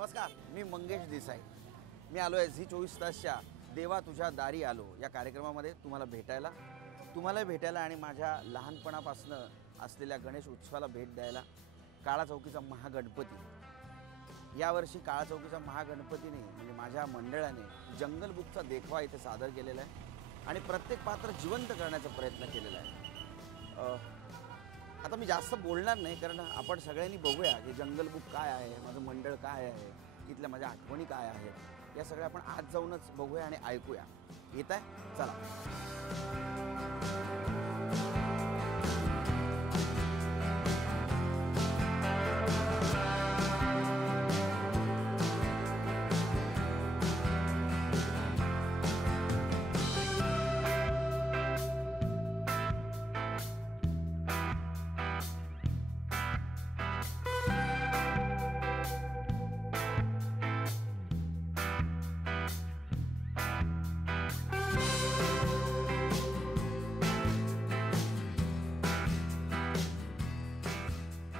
नमस्कार, मी मंगेश देसाई. मी आलो आहे झी 24 तासच्या देवा तुझ्या दारी आलो या कार्यक्रमामध्ये तुम्हाला भेटायला आणि माझ्या लहानपणापासून असलेल्या गणेश उत्सवाला भेट द्यायला. काळा चौकीचा महागणपती यावर्षी काळा चौकीचा महागणपतीने म्हणजे माझ्या मंडळाने जंगल बुकचा देखवा इथे सादर केलेला आहे आणि प्रत्येक पात्र जिवंत करण्याचा प्रयत्न केलेला आहे. आता मी जास्त बोलणार नाही कारण आपण सगळ्यांनी बघूया की जंगल बुक काय आहे, माझं मंडळ काय आहे, इथल्या माझ्या आठवणी काय आहेत, या सगळ्या आपण आज जाऊनच बघूया आणि ऐकूया. येत आहे, चला.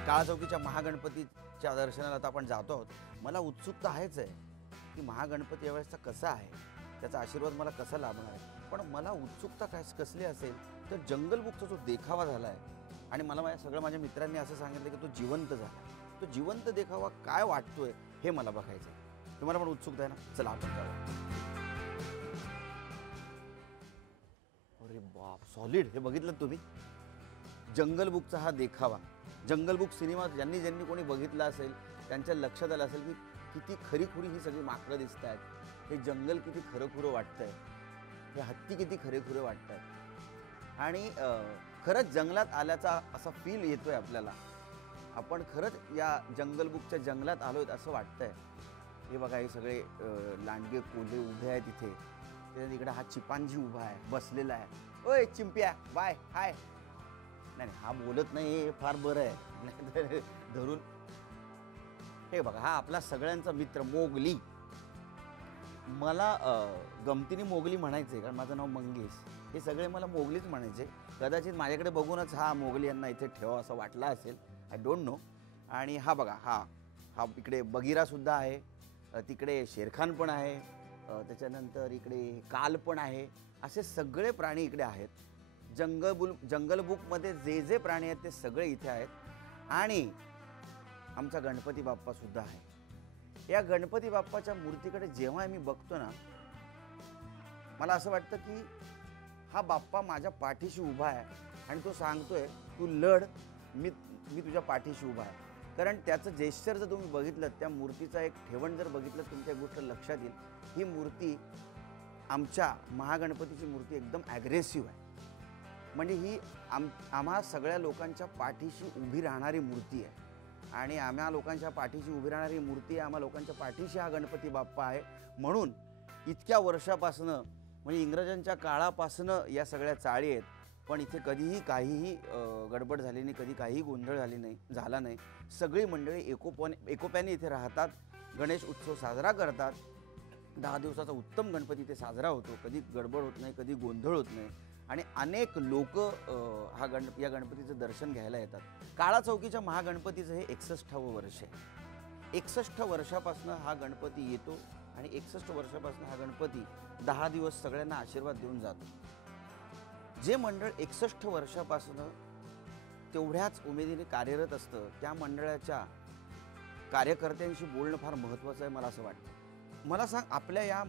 काळा चौकीच्या महागणपतीच्या दर्शनाला आता आपण जातो आहोत. मला उत्सुकता आहेच आहे की महागणपती यावेळेसचा कसा आहे, त्याचा आशीर्वाद मला कसा लाभणार आहे. पण मला उत्सुकता कसली असेल तर जंगल बुकचा जो देखावा झाला आहे आणि मला माझ्या मित्रांनी असं सांगितलं की तो जिवंत झाला. तो जिवंत देखावा काय वाटतोय हे मला बघायचं आहे. तुम्हाला पण उत्सुकता आहे ना? चला आपण जाऊ. अरे बाप, सॉलिड. हे बघितलं तुम्ही? जंगल बुकचा हा देखावा. जंगल बुक सिनेमा ज्यांनी कोणी बघितला असेल त्यांच्या लक्षात आलं असेल की किती खरीखुरी ही सगळी माकडं दिसत आहेत, हे जंगल किती खरंखुरं वाटतंय, हे हत्ती किती खरेखुरे वाटत आहेत आणि खरंच जंगलात आल्याचा असा फील येतोय आपल्याला. आपण खरंच या जंगल बुकच्या जंगलात आलोय असं वाटतंय. हे बघा, हे सगळे लांडगे कोल्हे उभे आहेत इथे. त्याच्या इकडे हा चिपांजी उभा आहे, बसलेला आहे. ओय चिंप्या, बाय, हाय. नाही, हा बोलत नाही, फार बरं आहे धरून. हे बघा, हा आपला सगळ्यांचा मित्र मोगली. मला गमतीने मोगली म्हणायचे कारण माझं नाव मंगेश. हे सगळे मला मोगलीच म्हणायचे. कदाचित माझ्याकडे बघूनच हा मोगली यांना इथे ठेवा असं वाटलं असेल, आय डोंट नो. आणि हा बघा, हा इकडे बगीरासुद्धा आहे, तिकडे शेरखान पण आहे, त्याच्यानंतर इकडे काल पण आहे. असे सगळे प्राणी इकडे आहेत. जंगल बुकमध्ये जे प्राणी आहेत ते सगळे इथे आहेत. आणि आमचा गणपती बाप्पासुद्धा आहे. या गणपती बाप्पाच्या मूर्तीकडे जेव्हा मी बघतो ना, मला असं वाटतं की हा बाप्पा माझ्या पाठीशी उभा आहे आणि तो सांगतोय तू लढ, मी तुझ्या पाठीशी उभा आहे. कारण त्याचं जेस्चर जर तुम्ही बघितलं, त्या मूर्तीचा एक ठेवण जर बघितलं, तुमच्या गोष्ट लक्षात येईल. ही मूर्ती, आमच्या महागणपतीची मूर्ती एकदम ॲग्रेसिव्ह आहे. म्हणजे ही आम्हा सगळ्या लोकांच्या पाठीशी उभी राहणारी मूर्ती आहे आणि आम्हा लोकांच्या पाठीशी उभी राहणारी मूर्ती आहे. आम्हा लोकांच्या पाठीशी हा गणपती बाप्पा आहे. म्हणून इतक्या वर्षापासनं, म्हणजे इंग्रजांच्या काळापासनं या सगळ्या चाळी आहेत. पण इथे कधीही काहीही गडबड झाली नाही, कधी काहीही गोंधळ झाला नाही. सगळी मंडळी एकोप्याने इथे राहतात, गणेश उत्सव साजरा करतात. 10 दिवसाचा उत्तम गणपती इथे साजरा होतो. कधी गडबड होत नाही, कधी गोंधळ होत नाही आणि अनेक लोक या गणपतीचं दर्शन घ्यायला येतात. काळा चौकीच्या महागणपतीचं हे 61वं वर्ष आहे. 61 वर्षापासून हा गणपती येतो आणि 61 वर्षापासून हा गणपती 10 दिवस सगळ्यांना आशीर्वाद देऊन जातो. जे मंडळ 61 वर्षापासून तेवढ्याच उमेदीने कार्यरत असतं, त्या मंडळाच्या कार्यकर्त्यांशी बोलणं फार महत्त्वाचं आहे मला असं वाटतं. मला सांग, आपल्या या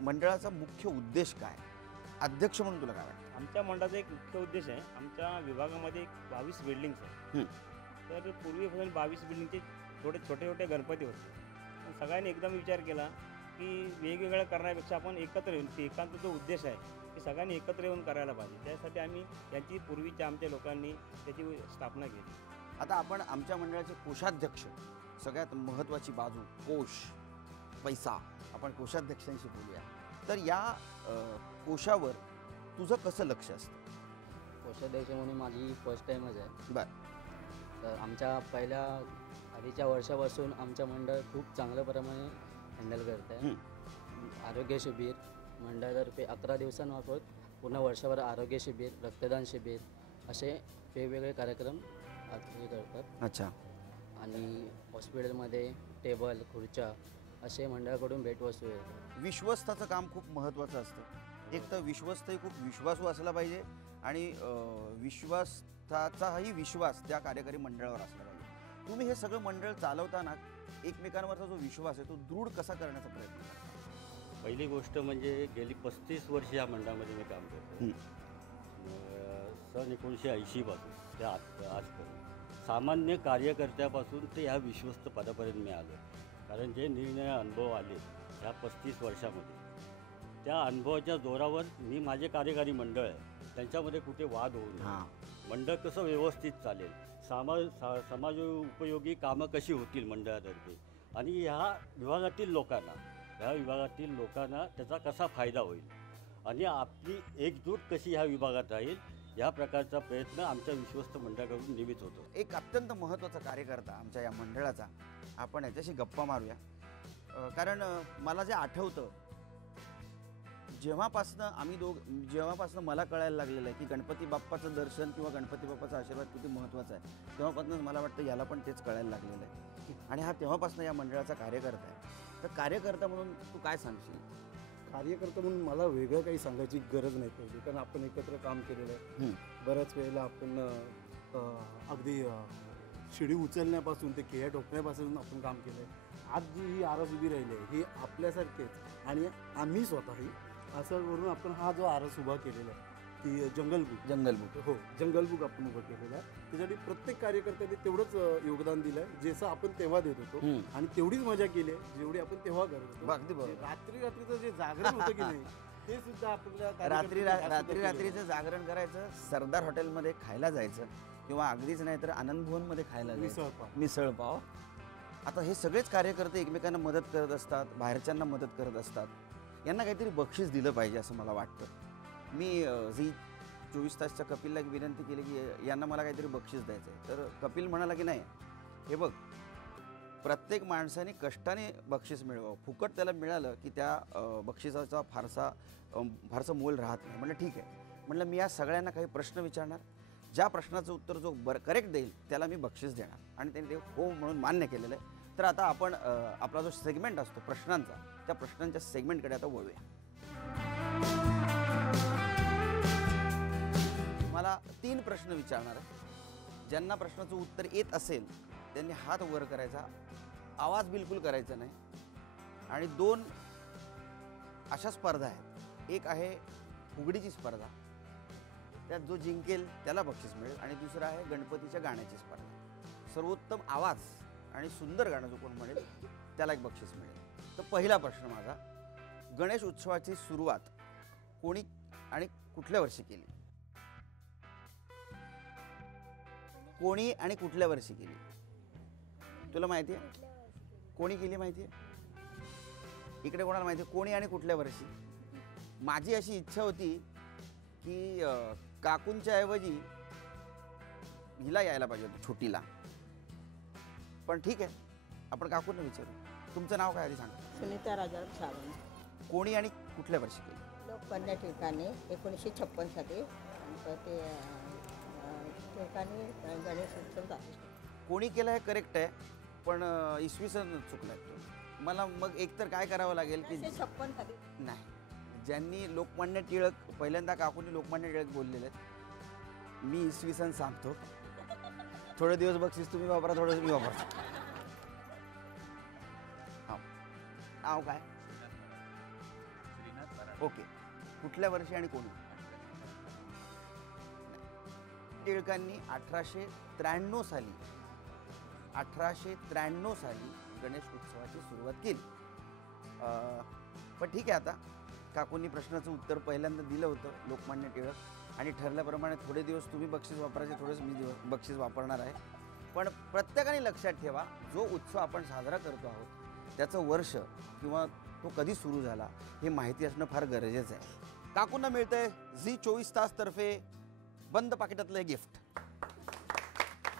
मंडळाचा मुख्य उद्देश काय? अध्यक्ष म्हणून तुला काय वाटतं? आमच्या मंडळाचा एक मुख्य उद्देश आहे, आमच्या विभागामध्ये 22 बिल्डिंग्स आहेत. तर पूर्वीपासून 22 बिल्डिंगचे छोटे गणपती होते. पण सगळ्यांनी एकदम विचार केला की वेगवेगळ्या करण्यापेक्षा आपण एकत्र येऊन, एकांत जो उद्देश आहे ते सगळ्यांनी एकत्र येऊन करायला पाहिजे. त्यासाठी आम्ही याची पूर्वीच्या आमच्या लोकांनी त्याची स्थापना केली. आता आपण आमच्या मंडळाचे कोषाध्यक्ष, सगळ्यात महत्त्वाची बाजू कोष, पैसा. आपण कोषाध्यक्षांशी बोलूया. तर या कोशावर तुझं कसं लक्ष असतं? कोषाध्यक्ष म्हणून माझी फर्स्ट टाईमच आहे. बरं. तर आमच्या पहिल्या आधीच्या वर्षापासून आमचं मंडळ खूप चांगल्या प्रमाणे हँडल करत आहे. आरोग्य शिबिर मंडळातर्फे 11 दिवसांमार्फत पूर्ण वर्षभर आरोग्य शिबिर, रक्तदान शिबिर असे वेगवेगळे कार्यक्रम करतात. अच्छा. आणि हॉस्पिटलमध्ये टेबल खुर्च्या असे मंडळाकडून भेटवस्तू येतात. विश्वस्ताचं काम खूप महत्त्वाचं असतं. एक तर विश्वस्तही खूप विश्वासू असला पाहिजे आणि विश्वासाचाही विश्वास त्या कार्यकारी मंडळावर असला पाहिजे. तुम्ही हे सगळं मंडळ चालवताना एकमेकांवरचा जो विश्वास आहे तो दृढ कसा करण्याचा प्रयत्न करता? पहिली गोष्ट म्हणजे गेली 35 वर्ष या मंडळामध्ये मी काम करतो. सन 1980 पासून ते आजपर्यंत सामान्य कार्यकर्त्यापासून ते ह्या विश्वस्त पदापर्यंत मी आलो. कारण जे निर्णय अनुभव आले ह्या 35 वर्षामध्ये, त्या अनुभवाच्या जोरावर मी माझे कार्यकारी मंडळ आहे त्यांच्यामध्ये कुठे वाद होऊ नये, मंडळ कसं व्यवस्थित चालेल, समाज उपयोगी कामं कशी होतील मंडळातर्फे, आणि ह्या विभागातील लोकांना त्याचा कसा फायदा होईल आणि आपली एकजूट कशी ह्या विभागात राहील, या प्रकारचा प्रयत्न आमच्या विश्वस्त मंडळाकडून नेहमीच होतो. एक अत्यंत महत्त्वाचा कार्यकर्ता आमच्या या मंडळाचा, आपण याच्याशी गप्पा मारूया. कारण मला जे आठवतं, जेव्हापासनं मला कळायला लागलेलं आहे की गणपती बाप्पाचं दर्शन किंवा गणपती बाप्पाचा आशीर्वाद किती महत्त्वाचा आहे, तेव्हापासूनच मला वाटतं याला पण तेच कळायला लागलेलं आहे. आणि हा तेव्हापासून या मंडळाचा कार्यकर्ता आहे. तर कार्यकर्ता म्हणून तू काय सांगशील? कार्यकर्ता म्हणून मला वेगळं काही सांगायची गरज नाही पाहिजे, कारण आपण एकत्र काम केलेलं आहे. बऱ्याच वेळेला आपण अगदी शिडी उचलण्यापासून ते केळ्या ठोकण्यापासून आपण काम केलं आहे. आज जी ही आरस उभी राहिली आहे ही आपल्यासारखेच आणि आम्ही स्वतःही असं करून आपण हा जो आरस उभा केलेला आहे की जंगल बुक हो जंगल बुक आपण उभं केलेलं आहे. त्यासाठी प्रत्येक कार्यकर्त्याने तेवढंच योगदान दिलं आहे जसं आपण तेव्हा देत होतो आणि तेवढीच मजा केली आहे जेवढी आपण तेव्हा करत होतो. अगदी बरोबर. रात्रीचं जे जागरण होतं की नाही ते सुद्धा आपल्या रात्रीचं जागरण करायचं, सरदार हॉटेलमध्ये खायला जायचं किंवा अगदीच नाही तर आनंद भवनमध्ये खायला जायचं, मिसळपाव. आता हे सगळेच कार्यकर्ते एकमेकांना मदत करत असतात, बाहेरच्यांना मदत करत असतात. यांना काहीतरी बक्षीस दिलं पाहिजे असं मला वाटतं. मी झी 24 तासच्या कपिलला एक विनंती केली की यांना मला काहीतरी बक्षीस द्यायचं आहे. तर कपिल म्हणाला की नाही, हे बघ, प्रत्येक माणसाने कष्टाने बक्षीस मिळवावं, फुकट त्याला मिळालं की त्या बक्षिसाचा फारसं मोल राहत नाही. म्हटलं ठीक आहे. म्हटलं मी या सगळ्यांना काही प्रश्न विचारणार, ज्या प्रश्नाचं उत्तर जो करेक्ट देईल त्याला मी बक्षीस देणार. आणि त्यांनी ते हो म्हणून मान्य केलेलं आहे. तर आता आपण आपला जो सेगमेंट असतो प्रश्नांचा, त्या प्रश्नांच्या सेगमेंटकडे आता वळूया. मला 3 प्रश्न विचारणार आहे. ज्यांना प्रश्नाचं उत्तर येत असेल त्यांनी हात वर करायचा, आवाज बिलकुल करायचा नाही. आणि 2 अशा स्पर्धा आहेत. एक आहे फुगडीची स्पर्धा, त्यात जो जिंकेल त्याला बक्षीस मिळेल. आणि दुसरं आहे गणपतीच्या गाण्याची स्पर्धा. सर्वोत्तम आवाज आणि सुंदर गाणं जो कोण म्हणेल त्याला एक बक्षीस मिळेल. तर पहिला प्रश्न माझा, गणेश उत्सवाची सुरुवात कोणी आणि कुठल्या वर्षी केली? कोणी आणि कुठल्या वर्षी केली? तुला माहिती आहे कोणी केली? माहिती आहे? इकडे कोणाला माहिती आहे कोणी आणि कुठल्या वर्षी? माझी अशी इच्छा होती की काकूंच्या ऐवजी हिला यायला पाहिजे होतं, छोटीला. पण ठीक आहे, आपण काकूंना विचारू. तुमचं नाव काय आधी सांगा. सुनीता राजाराम सावंत. कोणी आणि कुठल्या वर्षी केली? लोककन्या ठिकाणी 1956 साली ते ठिकाणी गणेश उत्सव झाले. कोणी केलं हे करेक्ट आहे, पण इसवी सन चुकलं आहे. मला मग एकतर काय करावं लागेल की 56 साली नाही, ज्यांनी लोकमान्य टिळक, पहिल्यांदा काकूंनी लोकमान्य टिळक बोललेले आहेत, मी इसवी सन सांगतो. थोडे दिवस बक्षीस तुम्ही वापरा, थोडं दिवस मी वापरतो. नाव काय? ओके. कुठल्या वर्षी आणि कोणी? टिळकांनी 1893 साली गणेश उत्सवाची सुरुवात केली. पण ठीक आहे, आता काकूंनी प्रश्नाचं उत्तर पहिल्यांदा दिलं होतं लोकमान्य टिळक, आणि ठरल्याप्रमाणे थोडे दिवस तुम्ही बक्षीस वापरायचे, थोडेच मी बक्षीस वापरणार आहे. पण प्रत्येकाने लक्षात ठेवा, जो उत्सव आपण साजरा करतो आहोत त्याचं वर्ष किंवा तो कधी सुरू झाला हे माहिती असणं फार गरजेचं आहे. काकूंना मिळतंय झी 24 तास तर्फे बंद पाकिटातलं हे गिफ्ट.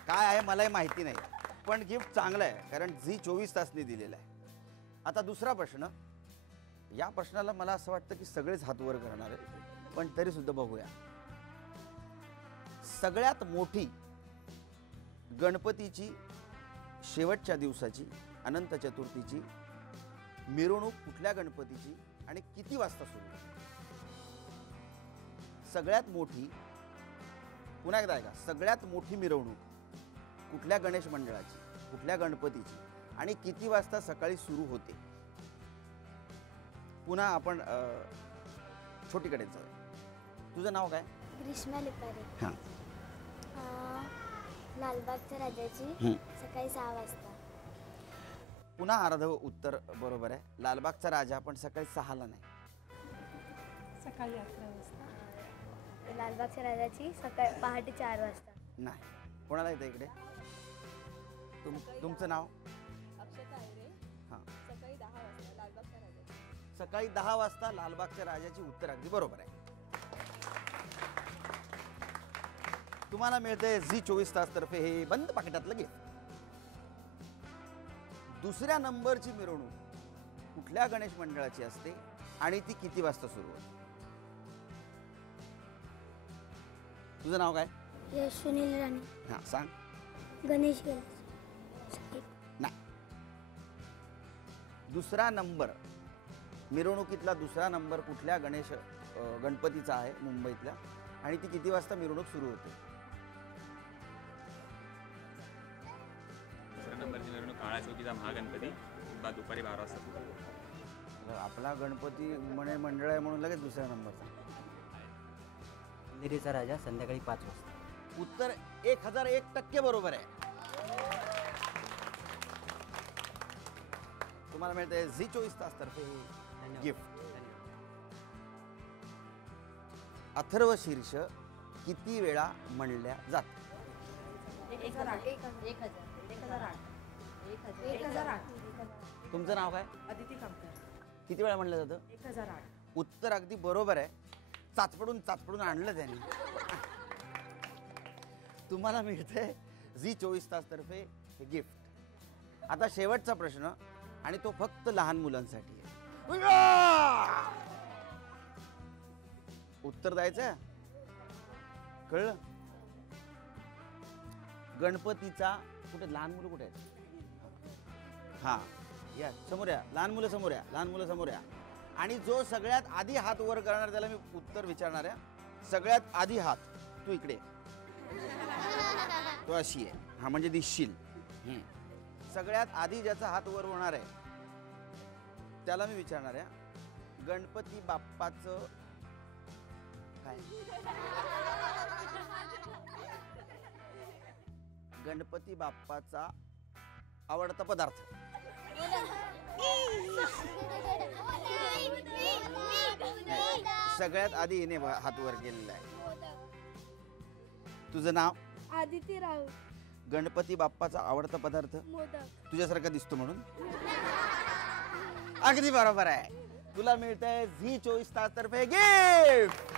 काय आहे मलाही माहिती नाही, पण गिफ्ट चांगलं आहे कारण झी 24 तासनी दिलेलं आहे. आता दुसरा प्रश्न. या प्रश्नाला मला असं वाटतं की सगळेच हात वर करणार आहेत, पण तरीसुद्धा बघूया. सगळ्यात मोठी गणपतीची शेवटच्या दिवसाची अनंत चतुर्थीची मिरवणूक कुठल्या गणपतीची आणि किती वाजता सुरू होते? सगळ्यात मोठी, पुन्हा एकदा ऐका, सगळ्यात मोठी मिरवणूक कुठल्या गणेश मंडळाची, कुठल्या गणपतीची आणि किती वाजता सकाळी सुरू होते? पुन्हा आपण छोटीकडे जाऊया. तुझं नाव काय? ग्रीष्मा लिपारे. हां. लालबागच्या राजाची सकाळी 6 वाजता. पुन्हा अर्ध उत्तर बरोबर आहे. लालबागचा राजा पण सकाळी 6ला नाही, सकाळी 11 वाजता. लालबागच्या राजाची सकाळी पहाटे 4 वाजता. नाही. कोणाला येतं इकडे? तुमचं नाव? हां. सकाळी 10 वाजता लालबागच्या राजाची उत्तर अगदी बरोबर आहे. तुम्हाला मिळतंय झी 24 तास तर्फे हे बंद पाकिटातलं गिफ्ट. दुसऱ्या नंबरची मिरवणूक कुठल्या गणेश मंडळाची असते आणि ती किती वाजता सुरू होते? तुझं नाव काय? यश सुनील राणे. हां, सांग. गणेश नाही. दुसरा नंबर, मिरवणुकीतला दुसरा नंबर कुठल्या गणेश गणपतीचा आहे मुंबईतल्या आणि ती किती वाजता मिरवणूक सुरू होते? दुसऱ्या नंबरची मिरवणूक काळा चौकीचा महागणपती दुपारी 12 वाजता सुरू होते. आपला गणपती मंडळ आहे म्हणून लगेच दुसऱ्या नंबरचा. अंधेरीचा राजा संध्याकाळी 5 वाजता. उत्तर 1001% बरोबर आहे. तुम्हाला मिळते झी 24 तास तर्फे गिफ्ट. अथर्व शीर्ष किती वेळा म्हणल्या जात? 1008. तुमचं नाव काय? अदिती कामकर. किती वेळा म्हणलं जातं? 1008. उत्तर अगदी बरोबर आहे. चाचपडून आणलं त्याने. तुम्हाला मिळतंय झी 24 तास तर्फे हे गिफ्ट. आता शेवटचा प्रश्न आणि तो फक्त लहान मुलांसाठी आहे. उत्तर द्यायचं कळलं? गणपतीचा कुठे लहान मुलं कुठे आहेत? हा या समोर या, लहान मुलं समोर या, लहान मुलं समोर या. आणि जो सगळ्यात आधी हात वर करणार त्याला मी उत्तर विचारणार आहे. सगळ्यात आधी हात, तू इकडे, तो अशी आहे, हा म्हणजे दिसशील. सगळ्यात आधी ज्याचा हात वर होणार आहे त्याला मी विचारणार आहे गणपती बाप्पाचं काय? गणपती बाप्पाचा आवडता पदार्थ. सगळ्यात आधी येणे हात वर केलेला आहे. तुझं नाव? आदिती राव. गणपती बाप्पाचा आवडता पदार्थ मोदक. तुझ्यासारखा दिसतो म्हणून. अगदी बरोबर आहे. तुला मिळतंय झी 24 तास तर्फे गिफ्ट.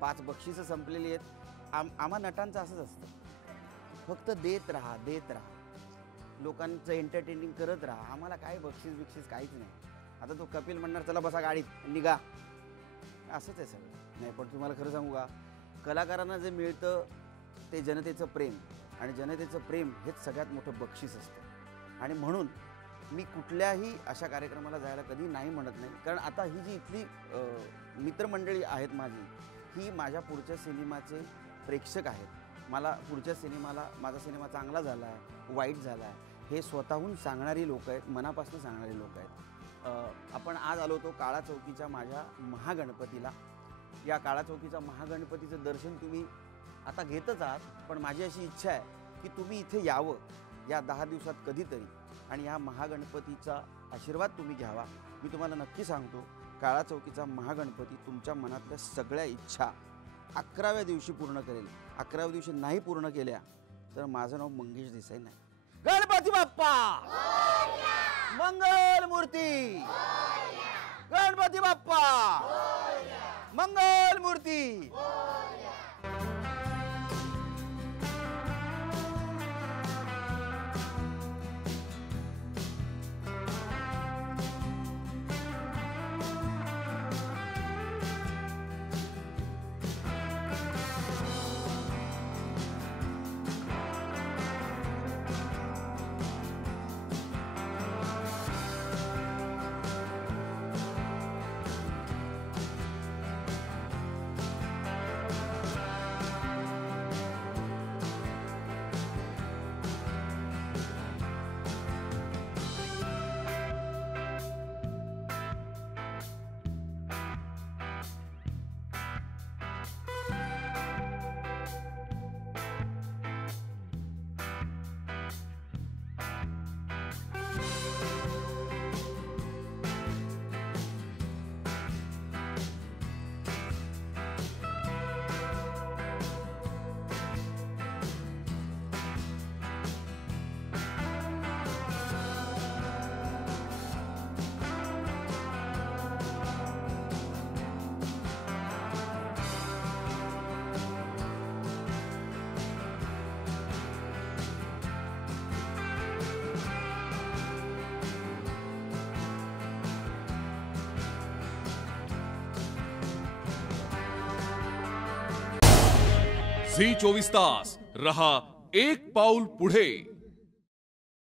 5 बक्षिसं संपलेली आहेत. आम्हा नटांचं असंच असतं, फक्त देत राहा, देत राहा, लोकांचं एंटरटेनिंग करत राहा. आम्हाला काय बक्षीस काहीच नाही. आता तो कपिल म्हणणार चला बसा गाडीत निघा, असंच आहे सगळं. नाही पण तुम्हाला खरं सांगू का, कलाकारांना जे मिळतं ते जनतेचं प्रेम, आणि जनतेचं प्रेम हेच सगळ्यात मोठं बक्षीस असतं. आणि म्हणून मी कुठल्याही अशा कार्यक्रमाला जायला कधी नाही म्हणत नाही. कारण आता ही जी इथली मित्रमंडळी आहेत माझी, ही माझ्या पुढच्या सिनेमाचे प्रेक्षक आहेत. मला पुढच्या सिनेमाला माझा सिनेमा चांगला झाला आहे, वाईट झाला आहे, हे स्वतःहून सांगणारी लोक आहेत, मनापासून सांगणारी लोक आहेत. आपण आज आलो होतो काळा चौकीच्या माझ्या महागणपतीला. या काळा चौकीच्या महागणपतीचं दर्शन तुम्ही आता घेतच आहात, पण माझी अशी इच्छा आहे की तुम्ही इथे यावं या 10 दिवसात कधीतरी, आणि या महागणपतीचा आशीर्वाद तुम्ही घ्यावा. मी तुम्हाला नक्की सांगतो, काळा चौकीचा महागणपती तुमच्या मनातल्या सगळ्या इच्छा 11व्या दिवशी पूर्ण करेल. 11व्या दिवशी नाही पूर्ण केल्या तर माझं नाव मंगेश देसाई नाही. गणपती बाप्पा मंगल मूर्ती, गणपती बाप्पा मंगल मूर्ती. झी 24 तास रहा एक पाऊल पुढे.